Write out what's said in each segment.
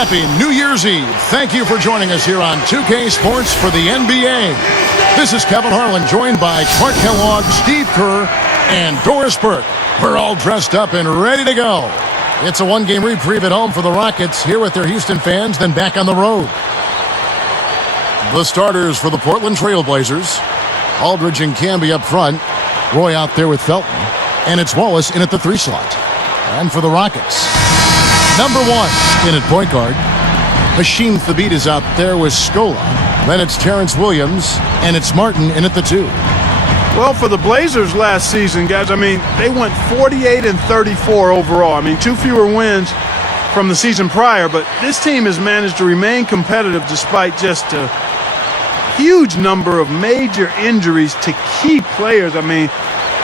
Happy New Year's Eve. Thank you for joining us here on 2K Sports for the NBA. This is Kevin Harlan, joined by Clark Kellogg, Steve Kerr, and Doris Burke. We're all dressed up and ready to go. It's a one-game reprieve at home for the Rockets, here with their Houston fans, then back on the road. The starters for the Portland Trailblazers. Aldridge and Camby up front. Roy out there with Felton. And it's Wallace in at the 3 slot. And for the Rockets, number 1 in at point guard. Hashim Thabit is out there with Scola. Then it's Terrence Williams, and it's Martin in at the 2. Well, for the Blazers last season, guys, I mean, they went 48-34 overall. I mean, 2 fewer wins from the season prior, but this team has managed to remain competitive despite just a huge number of major injuries to key players. I mean,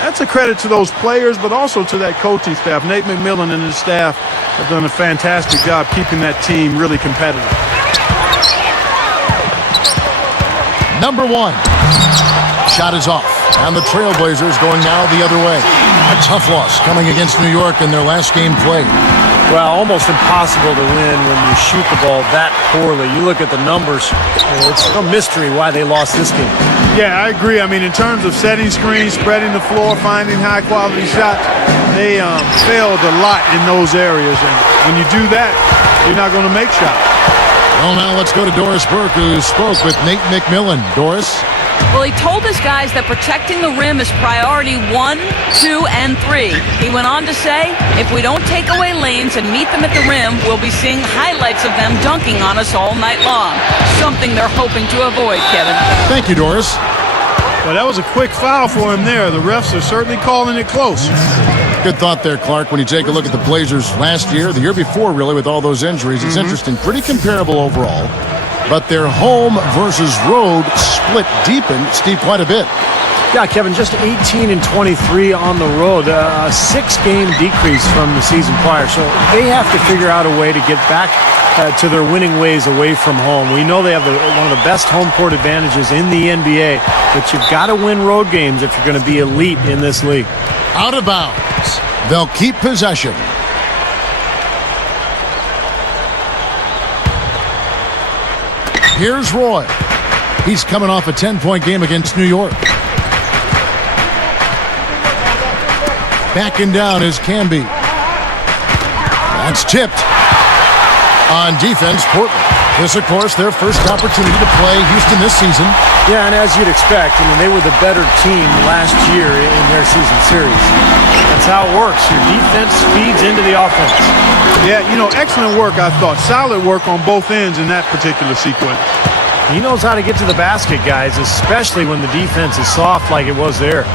that's a credit to those players, but also to that coaching staff. Nate McMillan and his staff have done a fantastic job keeping that team really competitive. Number 1. Shot is off. And the Trailblazers going now the other way. A tough loss coming against New York in their last game played. Well, almost impossible to win when you shoot the ball that poorly. You look at the numbers, it's no mystery why they lost this game. Yeah, I agree. I mean, in terms of setting screens, spreading the floor, finding high-quality shots, they failed a lot in those areas. And when you do that, you're not going to make shots. Well, now let's go to Doris Burke, who spoke with Nate McMillan. Doris? Well, he told his guys that protecting the rim is priority 1, 2, and 3. He went on to say, if we don't take away lanes and meet them at the rim, we'll be seeing highlights of them dunking on us all night long. Something they're hoping to avoid, Kevin. Thank you, Doris. Well, that was a quick foul for him there. The refs are certainly calling it close. Good thought there, Clark. When you take a look at the Blazers last year, the year before, really, with all those injuries, it's interesting. Pretty comparable overall. But their home versus road split deepened, Steve, quite a bit. Yeah, Kevin, just 18 and 23 on the road, a 6-game decrease from the season prior. So they have to figure out a way to get back to their winning ways away from home. We know they have one of the best home court advantages in the NBA, but you've got to win road games if you're going to be elite in this league. Out of bounds. They'll keep possession. Here's Roy. He's coming off a 10-point game against New York. Backing down is Camby. That's tipped. On defense, Portland. This, of course, their first opportunity to play Houston this season. Yeah, and as you'd expect, I mean, they were the better team last year in their season series. That's how it works. Your defense feeds into the offense. Yeah, you know, excellent work, I thought. Solid work on both ends in that particular sequence. He knows how to get to the basket, guys, especially when the defense is soft like it was there.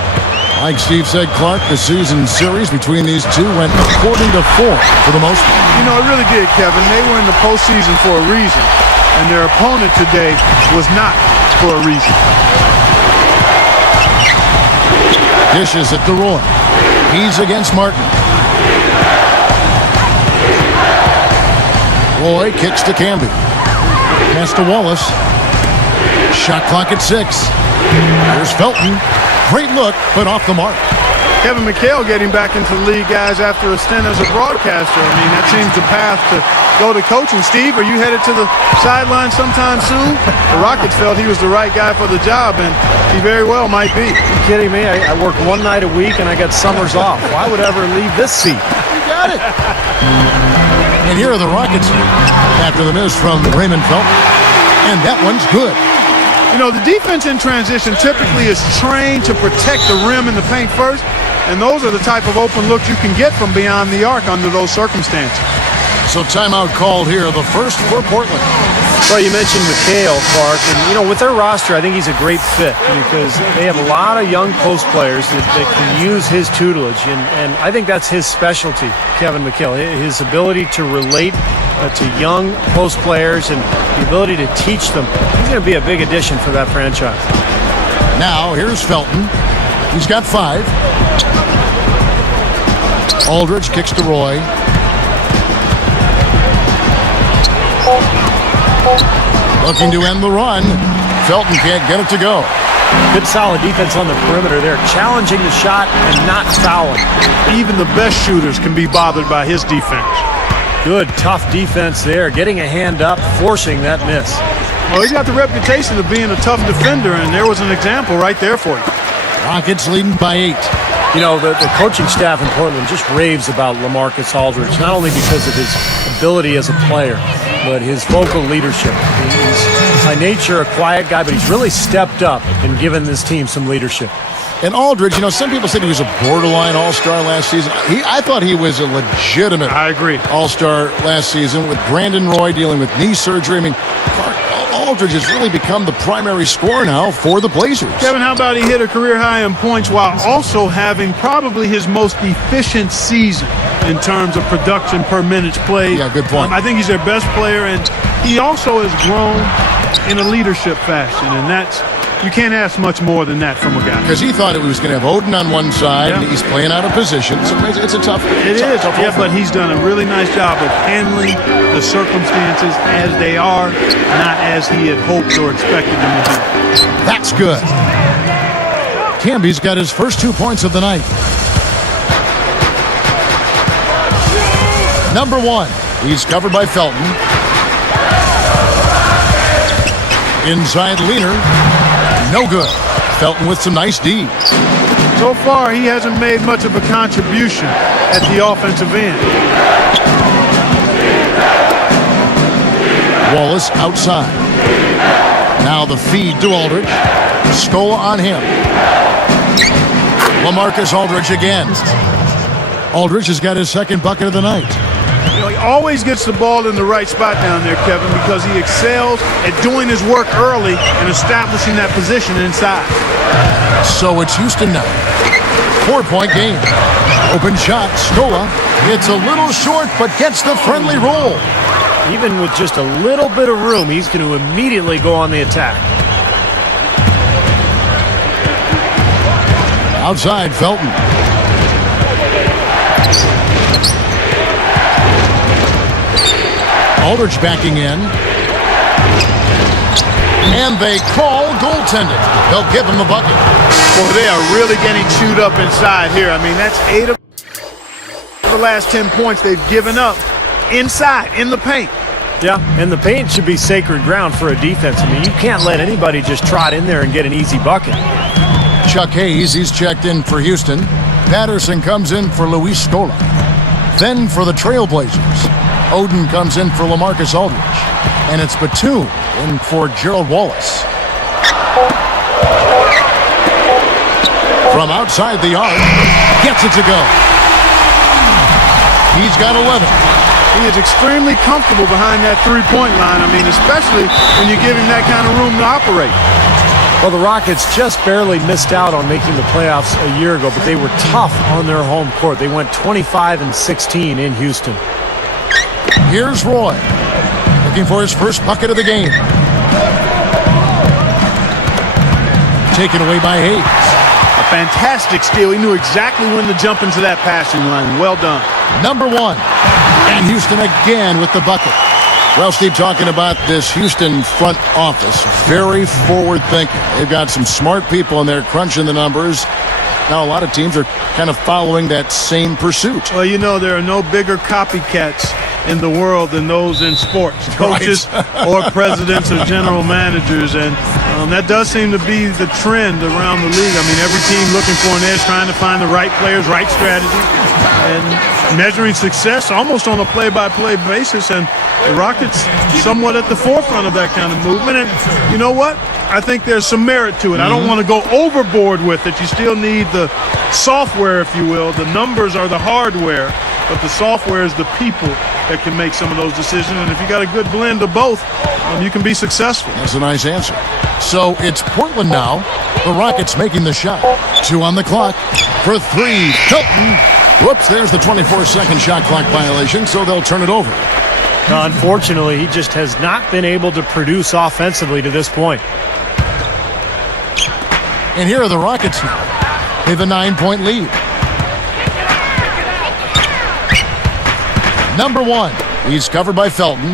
Like Steve said, Clark, the season series between these two went according to form for the most part. You know, it really did, Kevin. They were in the postseason for a reason, and their opponent today was not for a reason. Dishes at the Roy. He's against Martin. Roy kicks to Camby. Pass to Wallace. Shot clock at 6. Here's Felton. Great look, but off the mark. Kevin McHale getting back into the league, guys, after a stint as a broadcaster. I mean, that seems the path to go to coaching. Steve, are you headed to the sideline sometime soon? The Rockets felt he was the right guy for the job, and he very well might be. Are you kidding me? I work 1 night a week, and I got summers off. Why would I ever leave this seat? You got it. And here are the Rockets after the miss from Raymond Felton. And that one's good. You know, the defense in transition typically is trained to protect the rim and the paint first, and those are the type of open looks you can get from beyond the arc under those circumstances. So timeout called here, the first for Portland. Well, you mentioned McHale, Clark, and, you know, with their roster, I think he's a great fit because they have a lot of young post players that can use his tutelage, and I think that's his specialty, Kevin McHale, his ability to relate to young post players and the ability to teach them. He's going to be a big addition for that franchise. Now, here's Felton. He's got 5. Aldridge kicks to Roy. Looking to end the run. Felton can't get it to go. Good solid defense on the perimeter there, challenging the shot and not fouling. Even the best shooters can be bothered by his defense. Good, tough defense there, getting a hand up, forcing that miss. Well, he's got the reputation of being a tough defender, and there was an example right there for you. Rockets leading by 8. You know, the coaching staff in Portland just raves about LaMarcus Aldridge, not only because of his ability as a player, but his vocal leadership. He's by nature a quiet guy, but he's really stepped up and given this team some leadership. And Aldridge, you know, some people said he was a borderline all-star last season. I thought he was a legitimate all-star last season with Brandon Roy dealing with knee surgery. I mean, Aldridge has really become the primary scorer now for the Blazers. Kevin, how about he hit a career high in points while also having probably his most efficient season in terms of production per minutes played. Yeah, good point. I think he's their best player, and he also has grown in a leadership fashion, and you can't ask much more than that from a guy. Because he thought it was going to have Oden on one side, and he's playing out of position. So it's a tough. But he's done a really nice job of handling the circumstances as they are, not as he had hoped or expected them to be. That's good. Camby's got his first 2 points of the night. Number 1. He's covered by Felton. Inside leaner. No good. Felton with some nice D. So far, he hasn't made much of a contribution at the offensive end. Wallace outside. Now the feed to Aldridge. Scola on him. LaMarcus Aldridge again. Aldridge has got his second bucket of the night. You know, he always gets the ball in the right spot down there, Kevin, because he excels at doing his work early and establishing that position inside. So it's Houston now. 4-point game. Open shot. Scola. It's a little short, but gets the friendly roll. Even with just a little bit of room, he's going to immediately go on the attack. Outside, Felton. Aldridge backing in. And they call goaltending. They'll give him the bucket. Well, they are really getting chewed up inside here. I mean, that's 8 of the last 10 points they've given up inside, in the paint. Yeah, and the paint should be sacred ground for a defense. I mean, you can't let anybody just trot in there and get an easy bucket. Chuck Hayes, he's checked in for Houston. Patterson comes in for Luis Scola. Then for the Trailblazers, Oden comes in for LaMarcus Aldridge. And it's Batum in for Gerald Wallace. From outside the arc, gets it to go. He's got 11. He is extremely comfortable behind that three-point line. I mean, especially when you give him that kind of room to operate. Well, the Rockets just barely missed out on making the playoffs a year ago, but they were tough on their home court. They went 25-16 in Houston. Here's Roy, looking for his first bucket of the game. Taken away by Hayes. A fantastic steal. He knew exactly when to jump into that passing line. Well done. Number 1. And Houston again with the bucket. Well, Steve, talking about this Houston front office, very forward thinking. They've got some smart people in there crunching the numbers. Now, a lot of teams are kind of following that same pursuit. Well, you know, there are no bigger copycats in the world than those in sports, coaches or presidents or general managers, and that does seem to be the trend around the league. I mean, every team looking for an edge, trying to find the right players, right strategy, and measuring success almost on a play-by-play basis, and the Rockets somewhat at the forefront of that kind of movement. And you know what? I think there's some merit to it. I don't want to go overboard with it. You still need the software, if you will. The numbers are the hardware, but the software is the people that can make some of those decisions. And if you got a good blend of both, you can be successful. That's a nice answer. So it's Portland now. The Rockets making the shot. 2 on the clock for 3. Felton. Whoops, there's the 24-second shot clock violation, so they'll turn it over. Unfortunately, he just has not been able to produce offensively to this point. And here are the Rockets now. They have a 9-point lead. Number 1. He's covered by Felton.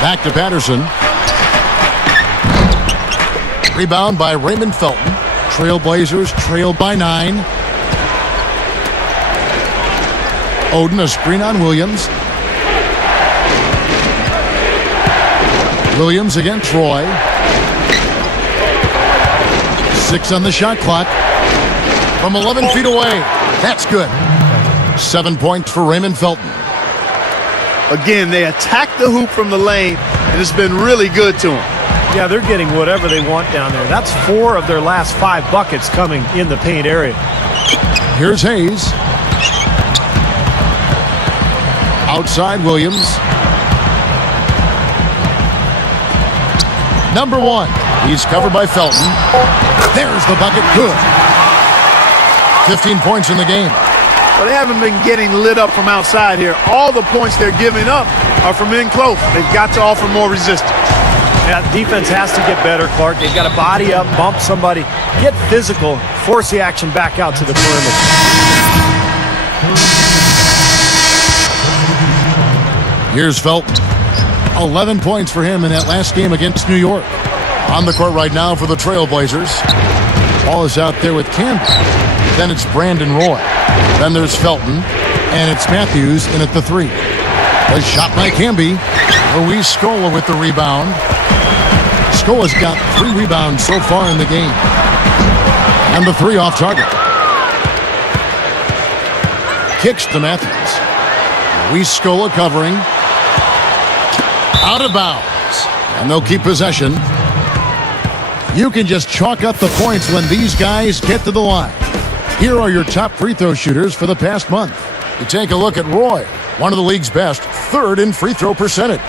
Back to Patterson. Rebound by Raymond Felton. Trailblazers trail by 9. Oden, a screen on Williams. Williams against Roy. 6 on the shot clock. From 11 feet away. That's good. 7 points for Raymond Felton. Again, they attack the hoop from the lane, and it's been really good to them. Yeah, they're getting whatever they want down there. That's 4 of their last 5 buckets coming in the paint area. Here's Hayes. Outside Williams. Number 1. He's covered by Felton. There's the bucket. Good. 15 points in the game. Well, they haven't been getting lit up from outside here. All the points they're giving up are from in close. They've got to offer more resistance. Yeah, defense has to get better, Clark. They've got to body up, bump somebody, get physical, force the action back out to the perimeter. Here's Felton. 11 points for him in that last game against New York. On the court right now for the Trailblazers. Ball is out there with Campbell. Then it's Brandon Roy. Then there's Felton. And it's Matthews in at the 3. A shot by Camby. Luis Scola with the rebound. Scola's got 3 rebounds so far in the game. And the 3 off target. Kicks to Matthews. Luis Scola covering. Out of bounds. And they'll keep possession. You can just chalk up the points when these guys get to the line. Here are your top free throw shooters for the past month. You take a look at Roy, one of the league's best, 3rd in free throw percentage.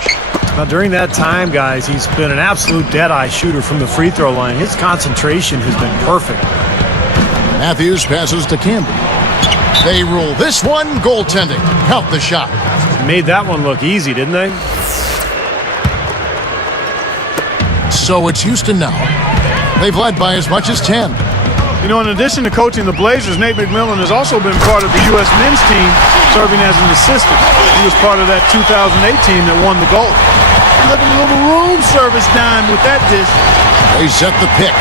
Now, during that time, guys, he's been an absolute dead-eye shooter from the free throw line. His concentration has been perfect. Matthews passes to Campbell. They rule this one goaltending. Count the shot. Made that one look easy, didn't they? So it's Houston now. They've led by as much as 10. You know, in addition to coaching the Blazers, Nate McMillan has also been part of the U.S. men's team, serving as an assistant. He was part of that 2008 team that won the gold. Look at the little room service dime with that dish. They set the pick.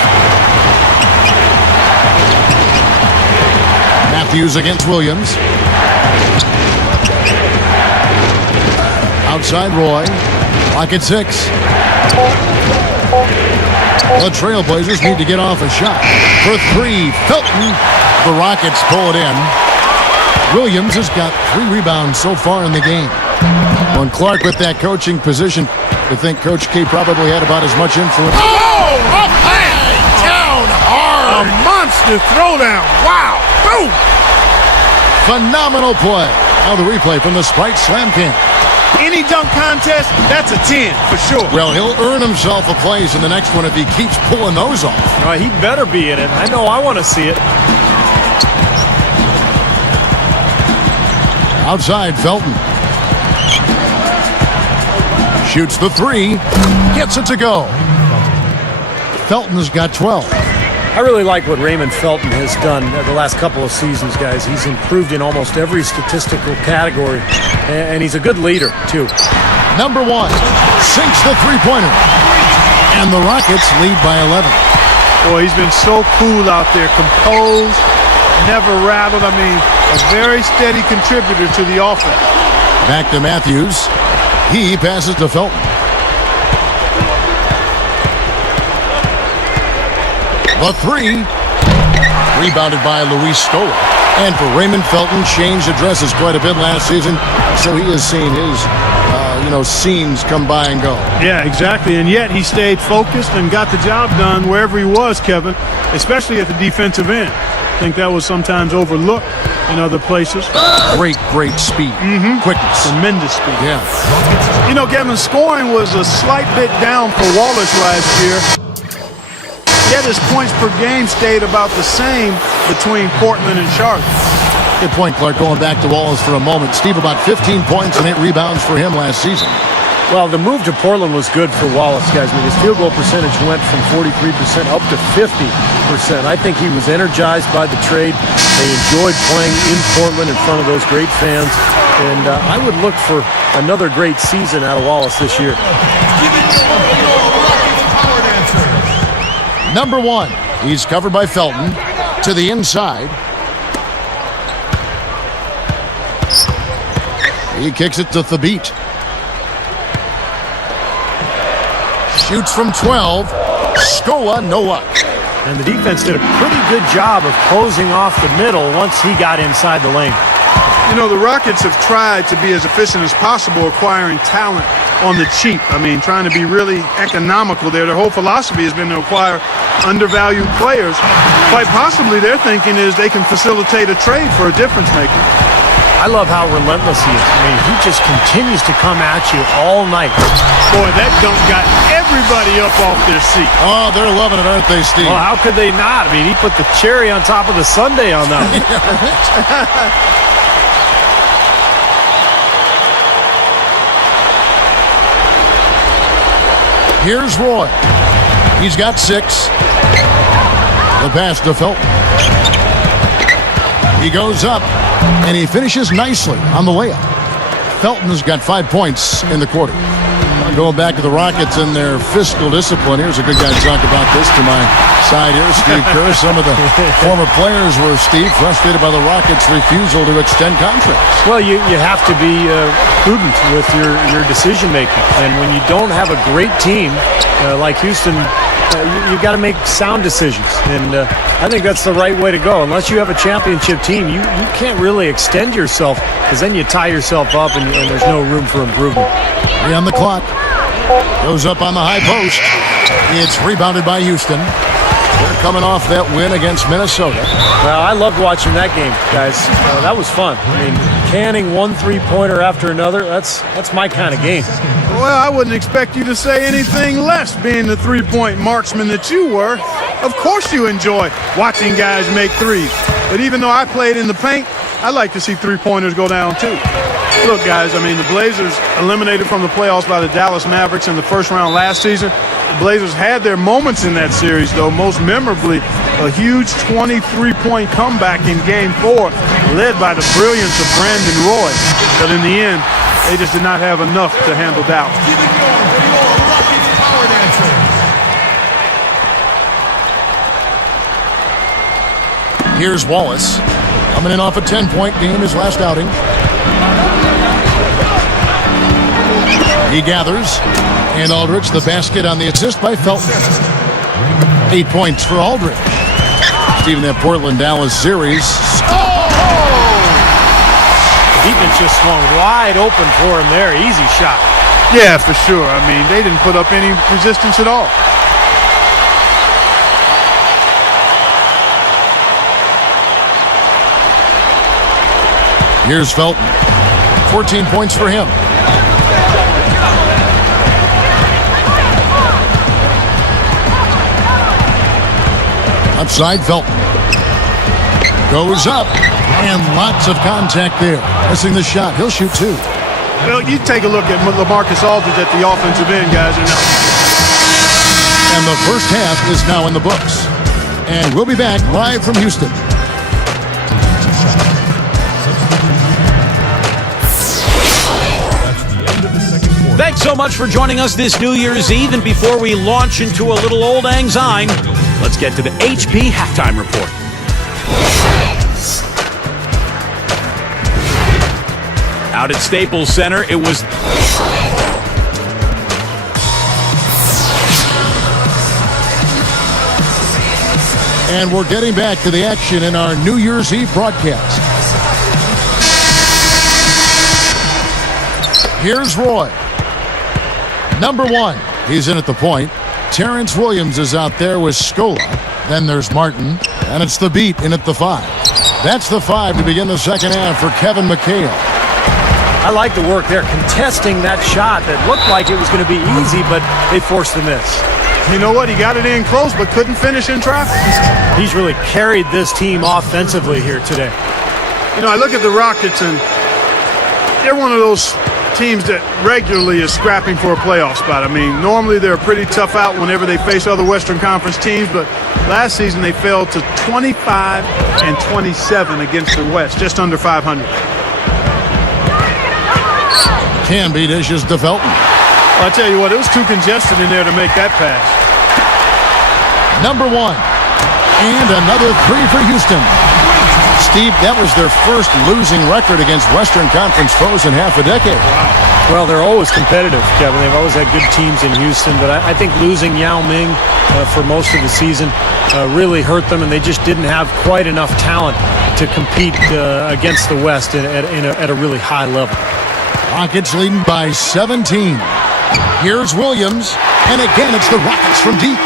Matthews against Williams. Outside Roy. Clock at 6. The Trailblazers need to get off a shot. For 3, Felton. The Rockets pull it in. Williams has got 3 rebounds so far in the game. When Clark with that coaching position, I think Coach K probably had about as much influence. Oh, up high, down hard. A monster throwdown. Wow. Boom. Phenomenal play. Now the replay from the Sprite Slam Camp. Any dunk contest, that's a 10 for sure. Well, he'll earn himself a place in the next one if he keeps pulling those off. He'd better be in it. I know I want to see it. Outside, Felton. Shoots the 3. Gets it to go. Felton's got 12. I really like what Raymond Felton has done the last couple of seasons, guys. He's improved in almost every statistical category, and he's a good leader, too. Number 1 sinks the three-pointer, and the Rockets lead by 11. Boy, he's been so cool out there, composed, never rattled. I mean, a very steady contributor to the offense. Back to Matthews. He passes to Felton. The 3. Rebounded by Luis Scola. And for Raymond Felton, changed addresses quite a bit last season, so he has seen his, scenes come by and go. Yeah, exactly. And yet he stayed focused and got the job done wherever he was, Kevin, especially at the defensive end. I think that was sometimes overlooked in other places. Great speed. Quickness. Tremendous speed. Yeah. You know, Kevin, scoring was a slight bit down for Wallace last year. Yet his points per game stayed about the same between Portland and Charlotte. Good point, Clark. Going back to Wallace for a moment. Steve, about 15 points and 8 rebounds for him last season. Well, the move to Portland was good for Wallace, guys. I mean, his field goal percentage went from 43% up to 50%. I think he was energized by the trade. They enjoyed playing in Portland in front of those great fans. And I would look for another great season out of Wallace this year. Number 1, he's covered by Felton to the inside. He kicks it to Thabit. Shoots from 12. Scola, no luck. And the defense did a pretty good job of closing off the middle once he got inside the lane. You know, the Rockets have tried to be as efficient as possible acquiring talent on the cheap. I mean, trying to be really economical there. Their whole philosophy has been to acquire undervalued players. Quite possibly their thinking is they can facilitate a trade for a difference maker. I love how relentless he is. I mean, he just continues to come at you all night. Boy, that dunk got everybody up off their seat. Oh, they're loving it, aren't they, Steve? Well, how could they not? I mean, he put the cherry on top of the sundae on that one. Here's Roy. He's got 6. The pass to Felton. He goes up, and he finishes nicely on the layup. Felton has got 5 points in the quarter. Going back to the Rockets and their fiscal discipline, here's a good guy to talk about this to my side here, Steve Kerr. Some of the former players were, Steve, frustrated by the Rockets' refusal to extend contracts. Well, you have to be prudent with your decision-making. And when you don't have a great team like Houston, you've got to make sound decisions. And I think that's the right way to go. Unless you have a championship team, you can't really extend yourself because then you tie yourself up and there's no room for improvement. 3 on the clock. Goes up on the high post. It's rebounded by Houston. They're coming off that win against Minnesota. Well, I loved watching that game, guys. That was fun. I mean, canning one three-pointer after another, that's my kind of game. Well, I wouldn't expect you to say anything less, being the three-point marksman that you were. Of course you enjoy watching guys make threes. But even though I played in the paint, I like to see three-pointers go down too. Look, guys, I mean, the Blazers eliminated from the playoffs by the Dallas Mavericks in the first round last season. The Blazers had their moments in that series, though, most memorably a huge 23-point comeback in Game 4, led by the brilliance of Brandon Roy. But in the end, they just did not have enough to handle Dallas. Here's Wallace. Coming in off a 10-point game, his last outing. He gathers, and Aldridge the basket on the assist by Felton. 8 points for Aldridge. Stephen, that Portland-Dallas series. Oh! The defense just swung wide open for him there. Easy shot. Yeah, for sure. I mean, they didn't put up any resistance at all. Here's Felton. 14 points for him. Outside, Felton. Goes up, and lots of contact there. Missing the shot. He'll shoot 2. Well, you take a look at LaMarcus Aldridge at the offensive end, guys. And the first half is now in the books. And we'll be back live from Houston. Thanks so much for joining us this New Year's Eve. And before we launch into a little old lang syne, let's get to the HP halftime report. Out at Staples Center, it was... And we're getting back to the action in our New Year's Eve broadcast. Here's Roy. Number 1. He's in at the point. Terrence Williams is out there with Scola. Then there's Martin. And it's the beat in at the 5. That's the 5 to begin the second half for Kevin McHale. I like the work there, contesting that shot that looked like it was going to be easy, but they forced the miss. You know what? He got it in close, but couldn't finish in traffic. He's really carried this team offensively here today. You know, I look at the Rockets, and they're one of those teams that regularly is scrapping for a playoff spot. I mean, normally they're a pretty tough out whenever they face other Western Conference teams, but last season they fell to 25-27 against the West, just under 500. Canby dishes to Felton. Well, I tell you what, it was too congested in there to make that pass. Number 1. And another 3 for Houston. Steve, that was their first losing record against Western Conference foes in half a decade. Well, they're always competitive, Kevin. They've always had good teams in Houston, but I think losing Yao Ming for most of the season really hurt them, and they just didn't have quite enough talent to compete against the West at a really high level. Rockets leading by 17. Here's Williams, and again it's the Rockets from deep.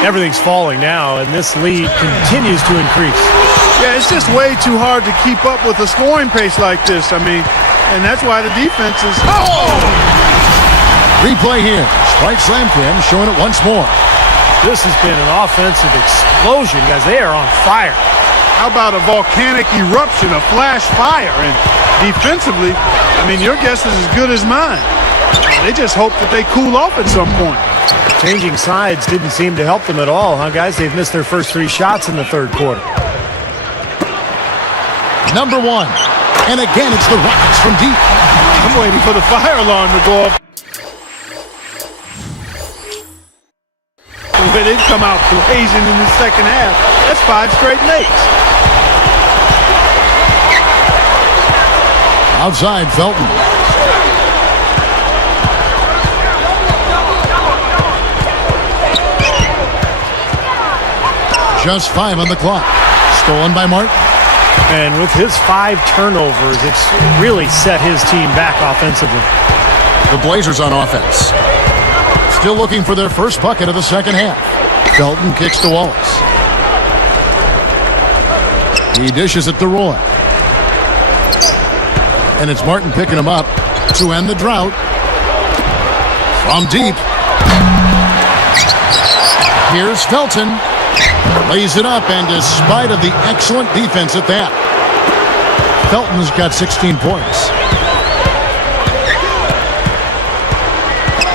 Everything's falling now, and this lead continues to increase. Yeah, it's just way too hard to keep up with a scoring pace like this. I mean, and that's why the defense is... Replay here. Sprite Slam Cam showing it once more. This has been an offensive explosion, guys. They are on fire. How about a volcanic eruption, a flash fire? And defensively, I mean, your guess is as good as mine. They just hope that they cool off at some point. Changing sides didn't seem to help them at all, huh, guys? They've missed their first 3 shots in the third quarter. Number 1. And again, it's the Rockets from deep. I'm waiting for the fire alarm to go off. But they've come out blazing in the second half. That's 5 straight makes. Outside, Felton. Just 5 on the clock. Stolen by Martin. And with his 5 turnovers, it's really set his team back offensively. The Blazers on offense. Still looking for their first bucket of the second half. Felton kicks to Wallace. He dishes it to Roy. And it's Martin picking him up to end the drought. From deep. Here's Felton. Lays it up, and despite of the excellent defense at that, Felton's got 16 points.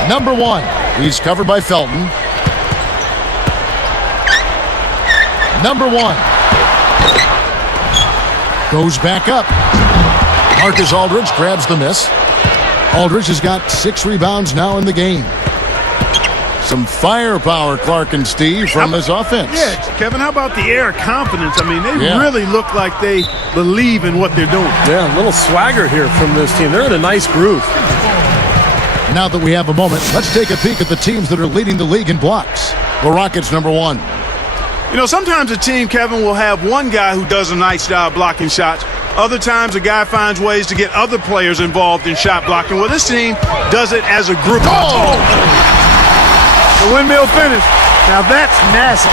Number 1. He's covered by Felton. Number 1. Goes back up. Marcus Aldridge grabs the miss. Aldridge has got 6 rebounds now in the game. Some firepower, Clark and Steve, from this offense. Yeah, Kevin, how about the air of confidence? I mean, they really look like they believe in what they're doing. Yeah, a little swagger here from this team. They're in a nice groove. Now that we have a moment, let's take a peek at the teams that are leading the league in blocks. The Rockets, number 1. You know, sometimes a team, Kevin, will have one guy who does a nice job blocking shots. Other times, a guy finds ways to get other players involved in shot blocking. Well, this team does it as a group. The windmill finish. Now that's nasty.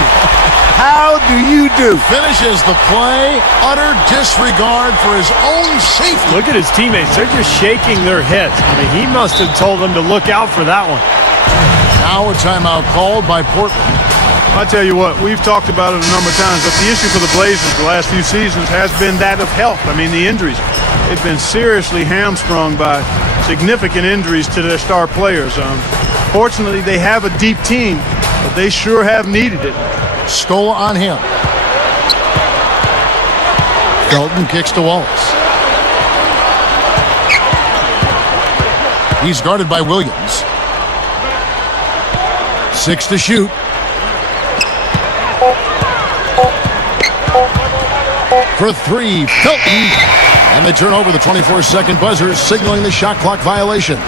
How do you do? Finishes the play. Utter disregard for his own safety. Look at his teammates. They're just shaking their heads. I mean, he must have told them to look out for that one. Now a timeout called by Portland. I tell you what, we've talked about it a number of times, but the issue for the Blazers the last few seasons has been that of health. I mean, the injuries. They've been seriously hamstrung by significant injuries to their star players. Fortunately, they have a deep team, but they sure have needed it. Scola on him. Felton kicks to Wallace. He's guarded by Williams. 6 to shoot. For 3, Felton. And they turn over the 24-second buzzer, signaling the shot clock violation.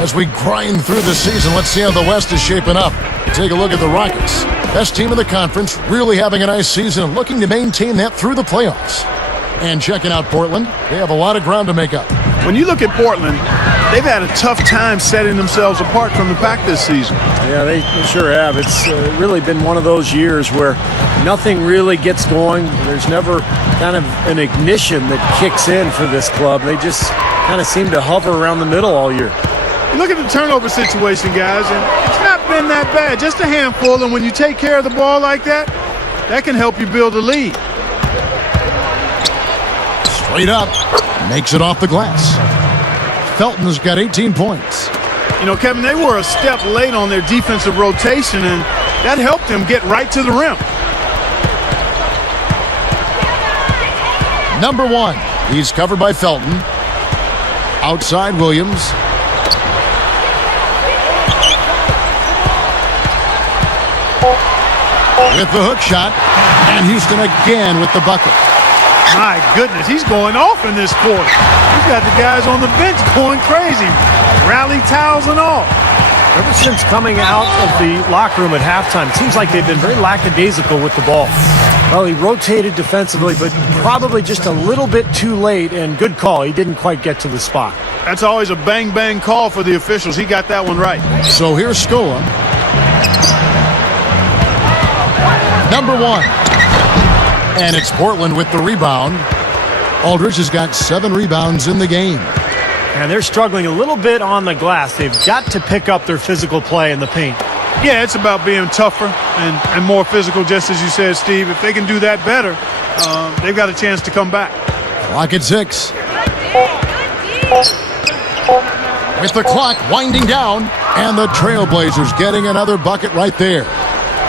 As we grind through the season, let's see how the West is shaping up. Take a look at the Rockets. Best team in the conference, really having a nice season and looking to maintain that through the playoffs. And checking out Portland, they have a lot of ground to make up. When you look at Portland, they've had a tough time setting themselves apart from the pack this season. Yeah, they sure have. It's really been one of those years where nothing really gets going. There's never kind of an ignition that kicks in for this club. They just kind of seem to hover around the middle all year. You look at the turnover situation, guys, and it's not been that bad. Just a handful, and when you take care of the ball like that, that can help you build a lead. Straight up, makes it off the glass. Felton's got 18 points. You know, Kevin, they were a step late on their defensive rotation, and that helped them get right to the rim. Number 1, he's covered by Felton. Outside, Williams. With the hook shot, And Houston again with the bucket. My goodness, he's going off in this quarter. He's got the guys on the bench going crazy. Rally towels and all. Ever since coming out of the locker room at halftime, it seems like they've been very lackadaisical with the ball. Well, he rotated defensively, but probably just a little bit too late, and good call. He didn't quite get to the spot. That's always a bang-bang call for the officials. He got that one right. So here's Scola. Number 1. And it's Portland with the rebound. Aldridge has got 7 rebounds in the game. And they're struggling a little bit on the glass. They've got to pick up their physical play in the paint. Yeah, it's about being tougher and more physical, just as you said, Steve. If they can do that better, they've got a chance to come back. Clock at 6. With the clock winding down, and the Trailblazers getting another bucket right there.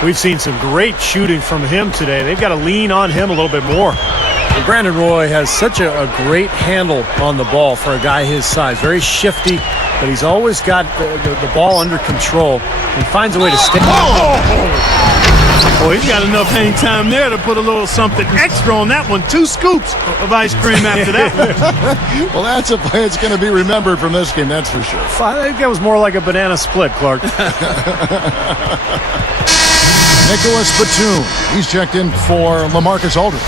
We've seen some great shooting from him today. They've got to lean on him a little bit more. And Brandon Roy has such a great handle on the ball for a guy his size. Very shifty, but he's always got the ball under control. He finds a way to stay. Oh, he's got enough hang time there to put a little something extra on that one. 2 scoops of ice cream after that one. Well, that's a play that's going to be remembered from this game, that's for sure. I think that was more like a banana split, Clark. Nicholas Batum. He's checked in for LaMarcus Aldridge.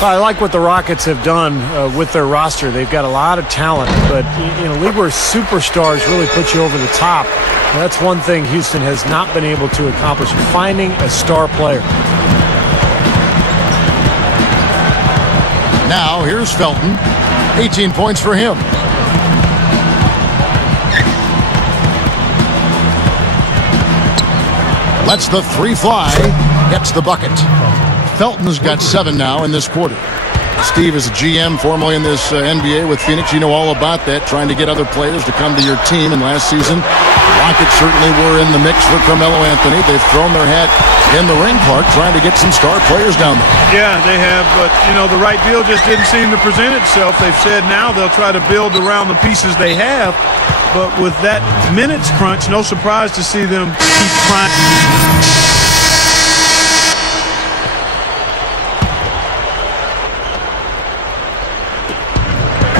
I like what the Rockets have done with their roster. They've got a lot of talent, but in a league where superstars really put you over the top, that's one thing Houston has not been able to accomplish, finding a star player. Now, here's Felton. 18 points for him. Lets the 3 fly. Gets the bucket. Felton's got 7 now in this quarter. Steve is a GM formerly in this NBA with Phoenix. You know all about that, trying to get other players to come to your team. And last season, the Rockets certainly were in the mix for Carmelo Anthony. They've thrown their hat in the ring, Clark, trying to get some star players down there. Yeah, they have, but, the right deal just didn't seem to present itself. They've said now they'll try to build around the pieces they have, but with that minutes crunch, no surprise to see them keep trying.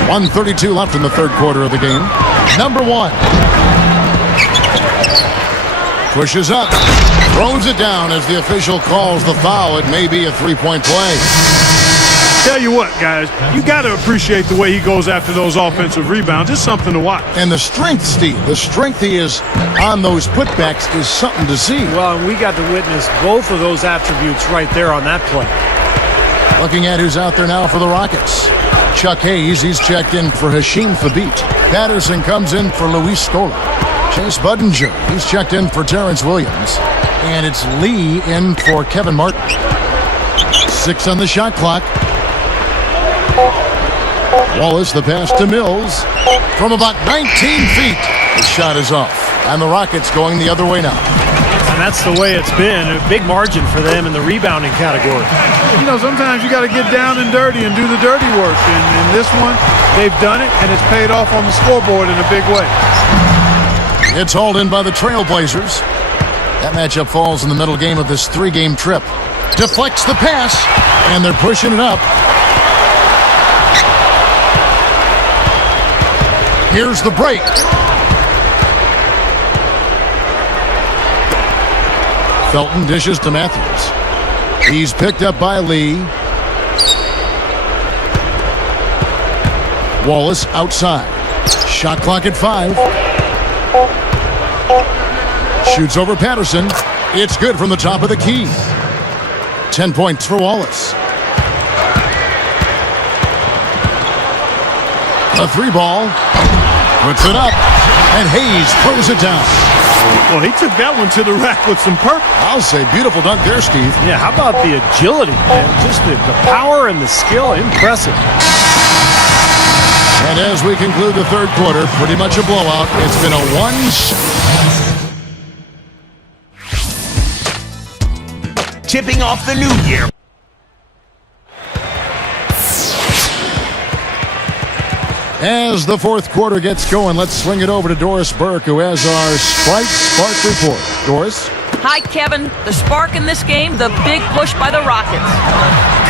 1:32 left in the third quarter of the game. Number 1. Pushes up. Throws it down as the official calls the foul. It may be a 3-point play. Tell you what, guys, you got to appreciate the way he goes after those offensive rebounds. It's something to watch. And the strength, Steve, the strength he is on those putbacks is something to see. Well, we got to witness both of those attributes right there on that play. Looking at who's out there now for the Rockets. Chuck Hayes, he's checked in for Hashim Thabit. Patterson comes in for Luis Scola. Chase Budinger, he's checked in for Terrence Williams. And it's Lee in for Kevin Martin. 6 on the shot clock. Wallace, the pass to Mills. From about 19 feet, the shot is off. And the Rockets going the other way now. And that's the way it's been. A big margin for them in the rebounding category. Sometimes you got to get down and dirty and do the dirty work. And in this one, they've done it, and it's paid off on the scoreboard in a big way. It's hauled in by the Trailblazers. That matchup falls in the middle game of this 3-game trip. Deflects the pass, and they're pushing it up. Here's the break. Felton dishes to Matthews. He's picked up by Lee. Wallace outside. Shot clock at 5. Shoots over Patterson. It's good from the top of the key. 10 points for Wallace. The 3 ball. Puts it up. And Hayes throws it down. Well, he took that one to the rack with some purpose. I'll say beautiful dunk there, Steve. Yeah, how about the agility, man? Just the power and the skill, impressive. And as we conclude the third quarter, pretty much a blowout. It's been a 1. Tipping off the new year. As the fourth quarter gets going, let's swing it over to Doris Burke, who has our Sprite Spark report. Doris? Hi, Kevin. The spark in this game, the big push by the Rockets.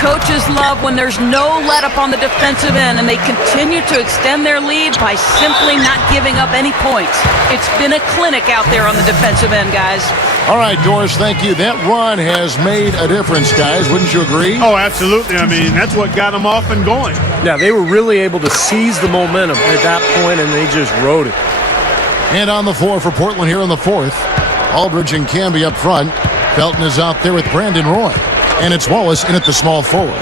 Coaches love when there's no let-up on the defensive end, and they continue to extend their lead by simply not giving up any points. It's been a clinic out there on the defensive end, guys. All right, Doris, thank you. That run has made a difference, guys. Wouldn't you agree? Oh, absolutely. I mean, that's what got them off and going. Yeah, they were really able to seize the momentum at that point, and they just rode it. And on the floor for Portland here in the fourth, Aldridge and Camby up front. Felton is out there with Brandon Roy. And it's Wallace in at the small forward.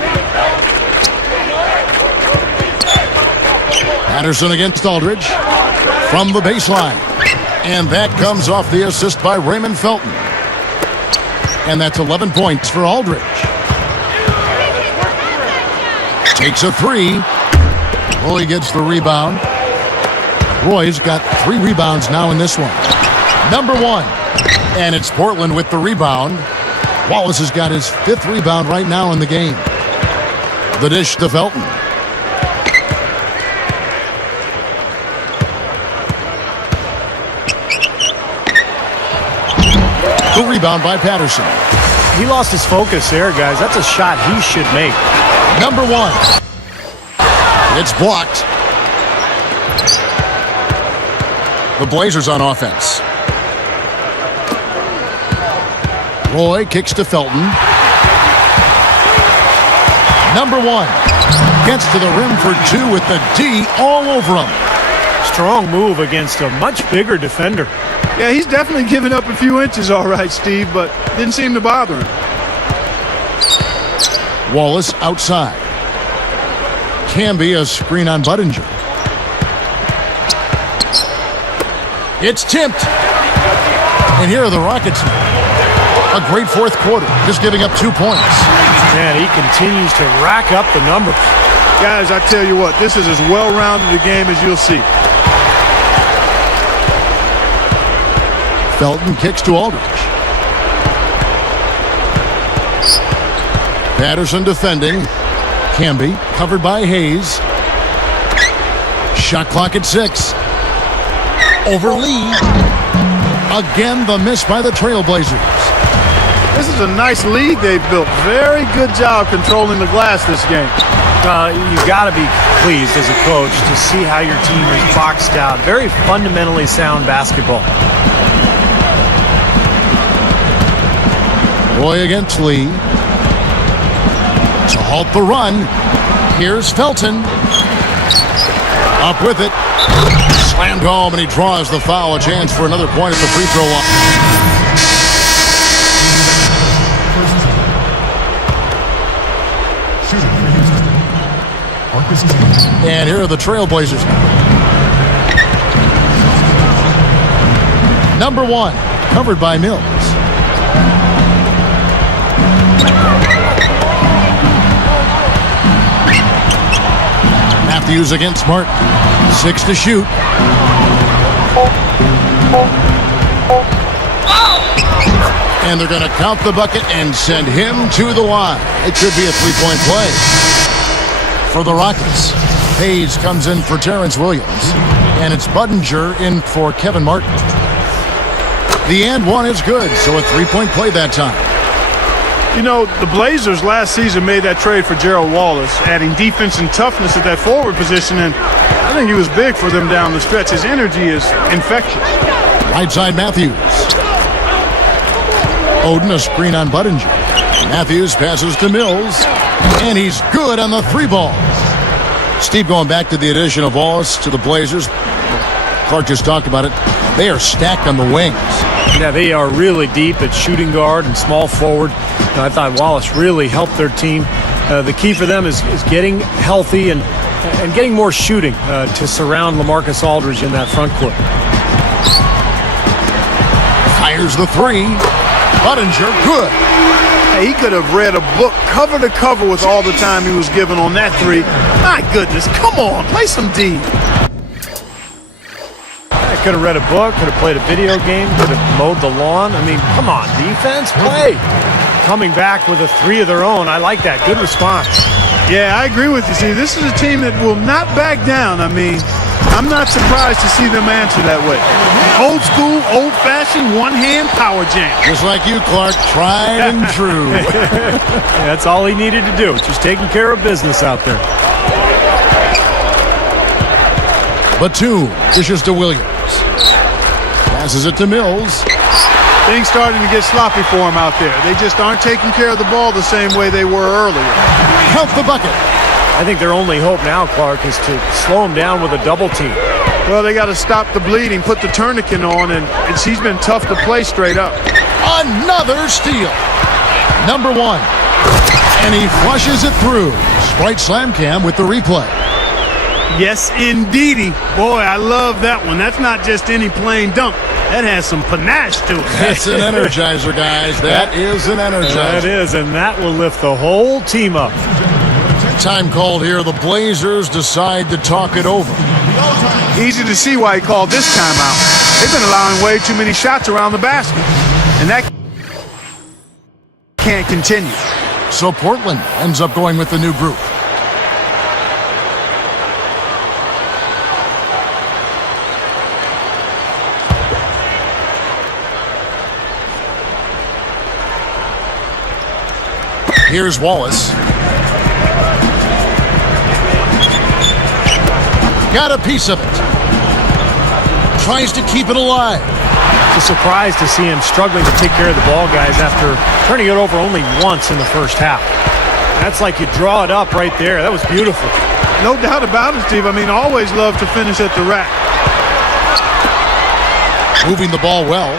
Patterson against Aldridge from the baseline. And that comes off the assist by Raymond Felton. And that's 11 points for Aldridge. Takes a three. Roy gets the rebound. Roy's got 3 rebounds now in this one. Number 1. And it's Portland with the rebound. Wallace has got his 5th rebound right now in the game. The dish to Felton. The rebound by Patterson. He lost his focus there, guys. That's a shot he should make. Number 1. It's blocked. The Blazers on offense. Roy kicks to Felton. Number 1. Gets to the rim for 2 with the D all over him. Strong move against a much bigger defender. Yeah, he's definitely given up a few inches, all right, Steve, but didn't seem to bother him. Wallace outside. Camby a screen on Budinger. It's tipped. And here are the Rockets. A great fourth quarter, just giving up 2 points. Man, he continues to rack up the numbers. Guys, I tell you what, this is as well-rounded a game as you'll see. Felton kicks to Aldridge. Patterson defending. Camby covered by Hayes. Shot clock at 6. Over Lee. Again, the miss by the Trailblazers. This is a nice lead they've built. Very good job controlling the glass this game. You've got to be pleased as a coach to see how your team is boxed out. Very fundamentally sound basketball. Roy against Lee. To halt the run. Here's Felton. Up with it. Slammed home, and he draws the foul. A chance for another point at the free throw line. And here are the Trailblazers. Number 1, covered by Mills. Matthews against Martin. 6 to shoot. And they're going to count the bucket and send him to the line. It could be a 3-point play for the Rockets. Hayes comes in for Terrence Williams. And it's Budinger in for Kevin Martin. The and one is good, so a 3-point play that time. You know, the Blazers last season made that trade for Gerald Wallace, adding defense and toughness at that forward position, and I think he was big for them down the stretch. His energy is infectious. Right side Matthews. Oden a screen on Budinger. Matthews passes to Mills, and he's good on the 3-ball. Steve, going back to the addition of Wallace to the Blazers, Clark just talked about it. They are stacked on the wings. Yeah, they are really deep at shooting guard and small forward. I thought Wallace really helped their team. The key for them is getting healthy and getting more shooting to surround LaMarcus Aldridge in that front court. Fires the 3. Budinger, good. Hey, he could have read a book cover to cover with all the time he was given on that 3. My goodness, come on, play some D. I could have read a book, could have played a video game, could have mowed the lawn. I mean, come on, defense, play. Coming back with a 3 of their own, I like that. Good response. Yeah, I agree with you. See, this is a team that will not back down. I mean, I'm not surprised to see them answer that way. Old school, old-fashioned, one-hand power jam. Just like you, Clark, tried and true. That's all he needed to do, just taking care of business out there. Batum dishes to Williams. Passes it to Mills. Things starting to get sloppy for him out there. They just aren't taking care of the ball the same way they were earlier. Count the bucket. I think their only hope now, Clark, is to slow him down with a double team. Well, they got to stop the bleeding, put the tourniquet on, and he's been tough to play straight up. Another steal. Number one. And he flushes it through. Sprite Slam Cam with the replay. Yes, indeedy. Boy, I love that one. That's not just any plain dunk. That has some panache to it. That's an energizer, guys. That is an energizer. That is, and that will lift the whole team up. Time called here. The Blazers decide to talk it over. Easy to see why he called this timeout. They've been allowing way too many shots around the basket. And that can't continue. So Portland ends up going with the new group. Here's Wallace. Got a piece of it. Tries to keep it alive. It's a surprise to see him struggling to take care of the ball, guys, after turning it over only once in the first half. That's like you draw it up right there. That was beautiful. No doubt about it, Steve. I mean, always love to finish at the rack. Moving the ball well.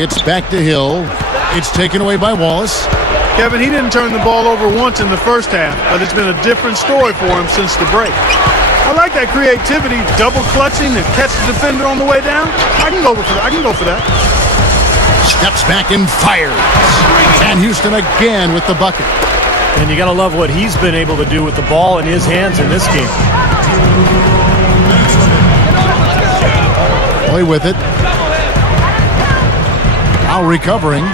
It's back to Hill. It's taken away by Wallace. Kevin, he didn't turn the ball over once in the first half, but it's been a different story for him since the break. I like that creativity, double clutching to catch the defender on the way down. I can go for that. Steps back and fires. And Houston again with the bucket. And you got to love what he's been able to do with the ball in his hands in this game. Play with it. Now recovering.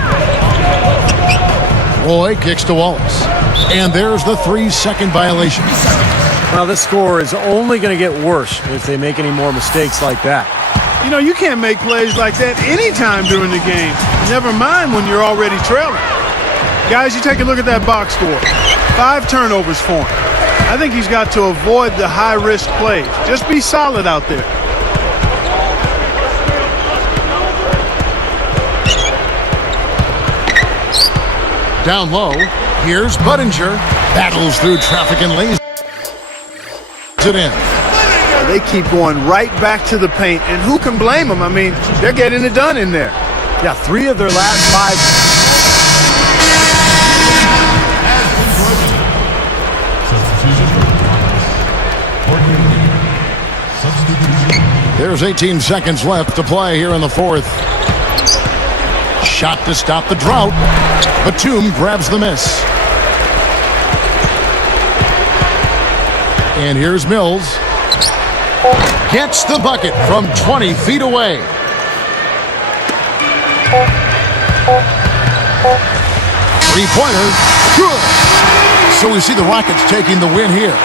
Roy kicks to Wallace. And there's the 3-second violation. Now this score is only going to get worse if they make any more mistakes like that. You know, you can't make plays like that anytime during the game. Never mind when you're already trailing. Guys, you take a look at that box score. 5 turnovers for him. I think he's got to avoid the high-risk plays. Just be solid out there. Down low, here's Budinger. Battles through traffic and lays it in. They keep going right back to the paint, and who can blame them? I mean, they're getting it done in there. Yeah, 3 of their last 5. There's 18 seconds left to play here in the fourth. Shot to stop the drought. Batum grabs the miss. And here's Mills. Gets the bucket from 20 feet away. Three-pointer. Good. So we see the Rockets taking the win here.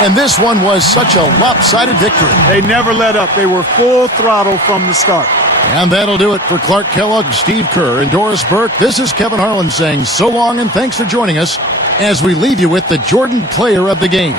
And this one was such a lopsided victory. They never let up. They were full throttle from the start. And that'll do it for Clark Kellogg, Steve Kerr, and Doris Burke. This is Kevin Harlan saying so long and thanks for joining us as we leave you with the Jordan Player of the Game.